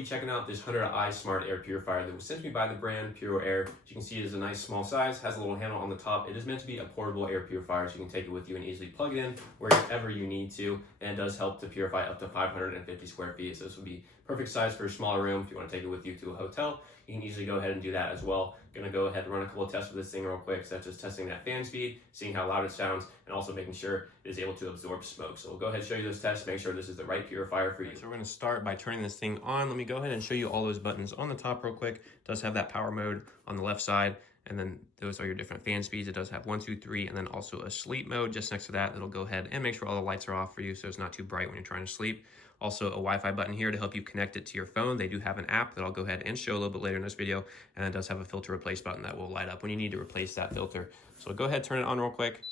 be checking out this 100i Smart Air Purifier that was sent to me by the brand PuroAir. As you can see, it is a nice small size, has a little handle on the top. It is meant to be a portable air purifier, so you can take it with you and easily plug it in wherever you need to, and it does help to purify up to 550 square feet. So this would be perfect size for a smaller room. If you want to take it with you to a hotel, you can easily go ahead and do that as well. Gonna go ahead and run a couple of tests with this thing real quick. So that's just testing that fan speed, seeing how loud it sounds, and also making sure it is able to absorb smoke. So we'll go ahead and show you those tests, make sure this is the right purifier for you. So we're gonna start by turning this thing on. Let me go ahead and show you all those buttons on the top real quick. It does have that power mode on the left side, and then those are your different fan speeds. It does have 1, 2, 3, and then also a sleep mode just next to that. It'll go ahead and make sure all the lights are off for you so it's not too bright when you're trying to sleep. Also a Wi-Fi button here to help you connect it to your phone. They do have an app that I'll go ahead and show a little bit later in this video, and it does have a filter replace button that will light up when you need to replace that filter. So go ahead, turn it on real quick,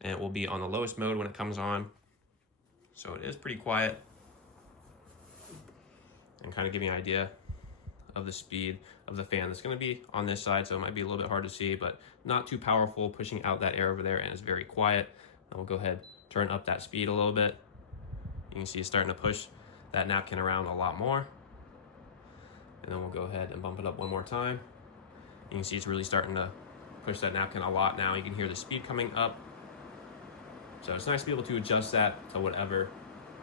and it will be on the lowest mode when it comes on. So it is pretty quiet, and kind of give you an idea of the speed of the fan. It's going to be on this side, so it might be a little bit hard to see, but not too powerful, pushing out that air over there, and it's very quiet. And we'll go ahead, turn up that speed a little bit. You can see it's starting to push that napkin around a lot more. And then we'll go ahead and bump it up one more time. You can see it's really starting to push that napkin a lot now. You can hear the speed coming up. So it's nice to be able to adjust that to whatever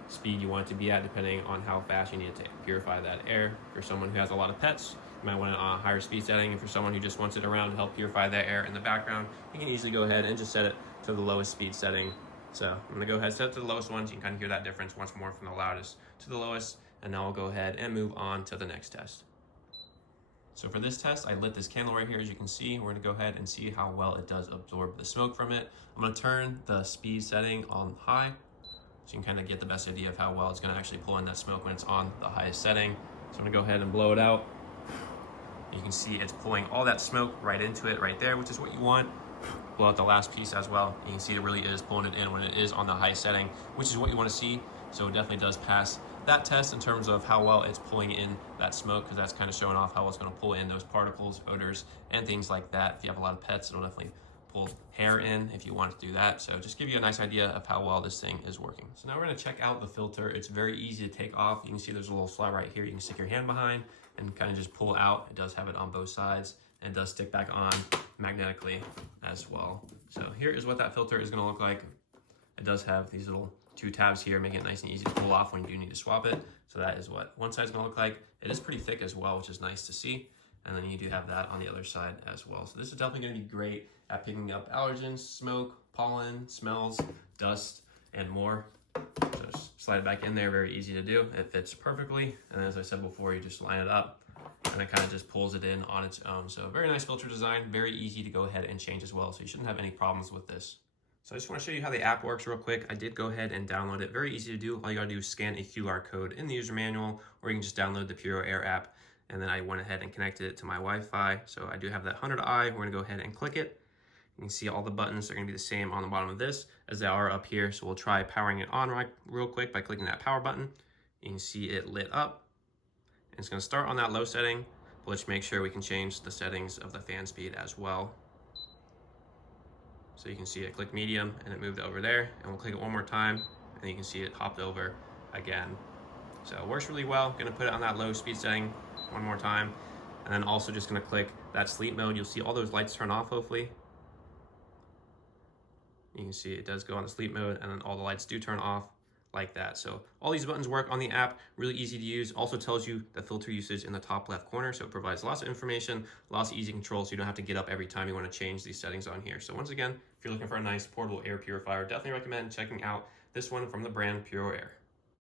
speed you want it to be at, depending on how fast you need to purify that air. For someone who has a lot of pets, you might want it on a higher speed setting. And for someone who just wants it around to help purify that air in the background, you can easily go ahead and just set it to the lowest speed setting. So I'm gonna go ahead and set it to the lowest ones. You can kind of hear that difference once more from the loudest to the lowest. And now I'll go ahead and move on to the next test. So for this test, I lit this candle right here. As you can see, we're gonna go ahead and see how well it does absorb the smoke from it. I'm gonna turn the speed setting on high, so you can kind of get the best idea of how well it's gonna actually pull in that smoke when it's on the highest setting. So I'm gonna go ahead and blow it out. You can see it's pulling all that smoke right into it right there, which is what you want. Blow out the last piece as well. You can see it really is pulling it in when it is on the high setting, which is what you want to see. So it definitely does pass that test in terms of how well it's pulling in that smoke, because that's kind of showing off how it's going to pull in those particles, odors, and things like that. If you have a lot of pets, it'll definitely pull hair in if you want to do that. So just give you a nice idea of how well this thing is working. So now we're going to check out the filter. It's very easy to take off. You can see there's a little slot right here you can stick your hand behind and kind of just pull out. It does have it on both sides, and it does stick back on magnetically as well. So here is what that filter is going to look like. It does have these little 2 tabs here, making it nice and easy to pull off when you do need to swap it. So that is what one side's going to look like. It is pretty thick as well, which is nice to see. And then you do have that on the other side as well. So this is definitely going to be great at picking up allergens, smoke, pollen, smells, dust, and more. So just slide it back in there, very easy to do. It fits perfectly. And as I said before, you just line it up, and it kind of just pulls it in on its own. So very nice filter design, very easy to go ahead and change as well. So you shouldn't have any problems with this. So I just want to show you how the app works real quick. I did go ahead and download it. Very easy to do. All you gotta do is scan a QR code in the user manual, or you can just download the PuroAir app. And then I went ahead and connected it to my Wi-Fi. So I do have that 100i. We're gonna go ahead and click it. You can see all the buttons are gonna be the same on the bottom of this as they are up here. So we'll try powering it on real quick by clicking that power button. You can see it lit up. And it's gonna start on that low setting, but let's make sure we can change the settings of the fan speed as well. So you can see it clicked medium and it moved over there, and we'll click it one more time and you can see it hopped over again. So it works really well. Gonna put it on that low speed setting one more time, and then also just gonna click that sleep mode. You'll see all those lights turn off, hopefully. You can see it does go on the sleep mode, and then all the lights do turn off like that. So all these buttons work on the app, really easy to use. Also tells you the filter usage in the top left corner, so it provides lots of information, lots of easy control, so you don't have to get up every time you want to change these settings on here. So once again, if you're looking for a nice portable air purifier, definitely recommend checking out this one from the brand PuroAir.